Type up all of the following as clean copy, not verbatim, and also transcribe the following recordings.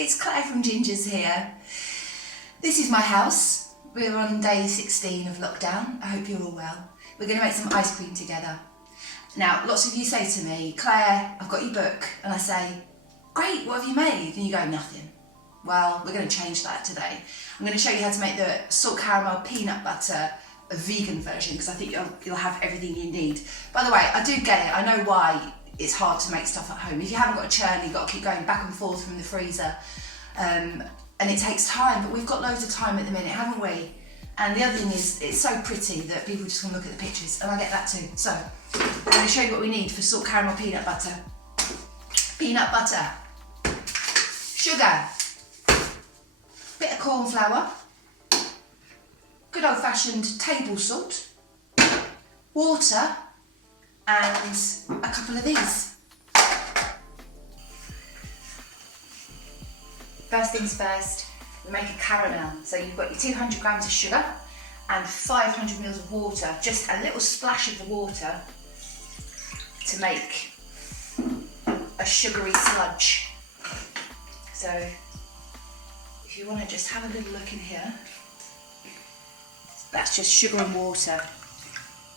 it's Claire from Ginger's here. This is my house. We're on day 16 of lockdown. I hope you're all well. We're going to make some ice cream together. Now, lots of you say to me, Claire, I've got your book. And I say, great, what have you made? And you go, nothing. Well, we're going to change that today. I'm going to show you how to make the salt caramel peanut butter, a vegan version, because I think you'll have everything you need. By the way, I do get it. I know why it's hard to make stuff at home. If you haven't got a churn, you've got to keep going back and forth from the freezer. And it takes time, but we've got loads of time at the minute, haven't we? And the other thing is, it's so pretty that people just want to look at the pictures, and I get that too. So, I'm going to show you what we need for salt caramel peanut butter. Peanut butter, sugar, bit of corn flour, good old fashioned table salt, water, and a couple of these. First things first, we make a caramel. So you've got your 200 grams of sugar and 500 mils of water, just a little splash of the water to make a sugary sludge. So if you want to just have a little look in here, that's just sugar and water.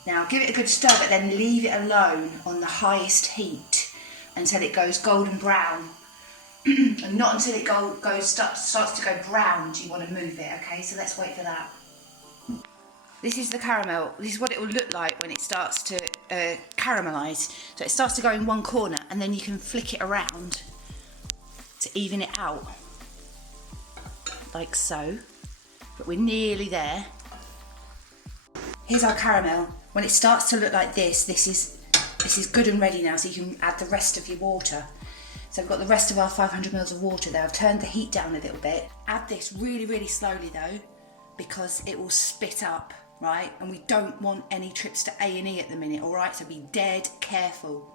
Now give it a good stir, but then leave it alone on the highest heat until it goes golden brown. And not until it starts to go brown do you want to move it, okay? So let's wait for that. This is the caramel. This is what it will look like when it starts to caramelise. So it starts to go in one corner, and then you can flick it around to even it out, like so. But we're nearly there. Here's our caramel. When it starts to look like this, this is good and ready now, so you can add the rest of your water. So I've got the rest of our 500 mils of water there. I've turned the heat down a little bit. Add this really, really slowly though, because it will spit up, right? And we don't want any trips to A&E at the minute, all right? So be dead careful.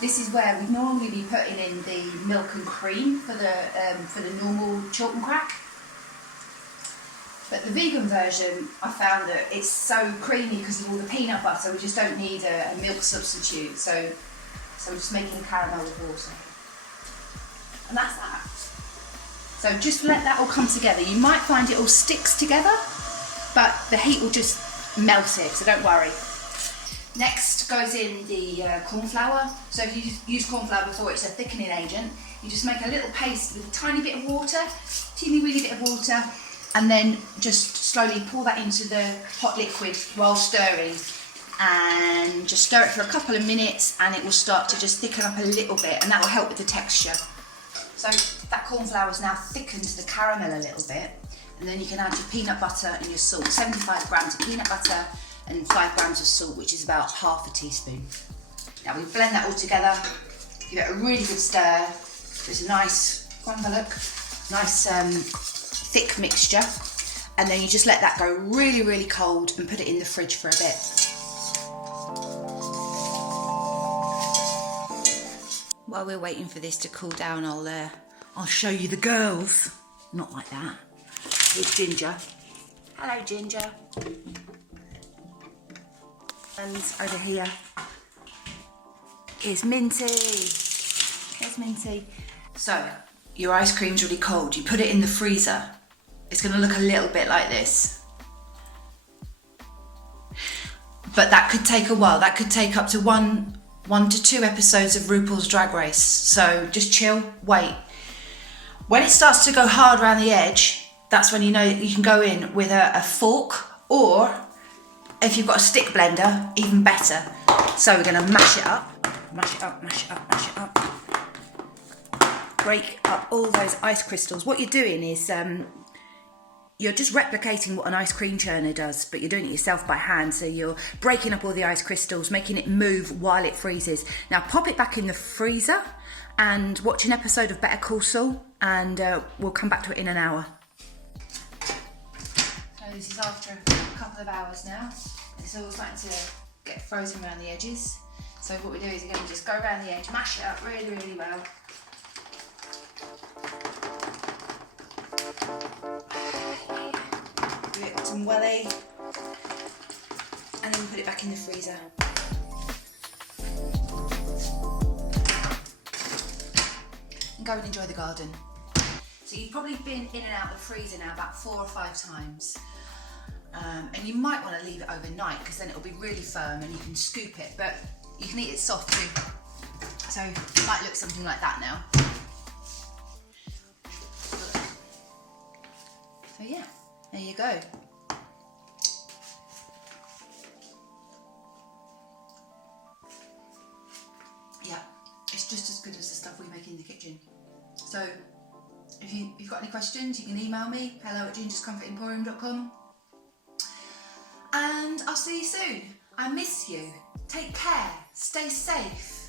This is where we normally be putting in the milk and cream for the normal chalk and crack. But the vegan version, I found that it's so creamy because of all the peanut butter, we just don't need a milk substitute. So we're just making caramel with water. And that's that. So just let that all come together. You might find it all sticks together, but the heat will just melt it, so don't worry. Next goes in the corn flour. So if you use corn flour before, it's a thickening agent. You just make a little paste with a tiny bit of water, teeny weeny bit of water, and then just slowly pour that into the hot liquid while stirring. And just stir it for a couple of minutes, and it will start to just thicken up a little bit, and that will help with the texture. So that corn flour has now thickened the caramel a little bit, and then you can add your peanut butter and your salt. 75 grams of peanut butter and 5 grams of salt, which is about half a teaspoon. Now we blend that all together, give it a really good stir. It's a nice, go and have a look, nice thick mixture. And then you just let that go really, really cold and put it in the fridge for a bit. While we're waiting for this to cool down, I'll show you the girls. Not like that. Here's Ginger. Hello, Ginger. And over here is Minty. There's Minty. So, your ice cream's really cold. You put it in the freezer. It's going to look a little bit like this. But that could take a while. That could take up to one to 2 episodes of RuPaul's Drag Race. So just chill, wait. When it starts to go hard around the edge, that's when you know you can go in with a fork, or if you've got a stick blender, even better. So we're going to mash it up, mash it up, mash it up, mash it up. Break up all those ice crystals. What you're doing is you're just replicating what an ice cream churner does, but you're doing it yourself by hand. So you're breaking up all the ice crystals, making it move while it freezes. Now pop it back in the freezer and watch an episode of Better Call Saul, and we'll come back to it in an hour. So this is after a couple of hours now. It's all starting to get frozen around the edges. So what we do is, again, just go around the edge, mash it up really, really well. some welly, and then put it back in the freezer. And go and enjoy the garden. So you've probably been in and out of the freezer now about 4 or 5 times. And you might want to leave it overnight because then it'll be really firm and you can scoop it, but you can eat it soft too. So it might look something like that now. So yeah, there you go. Yeah, it's just as good as the stuff we make in the kitchen. So if you've got any questions, you can email me, hello@gingerscomfortemporium.com. And I'll see you soon. I miss you. Take care. Stay safe.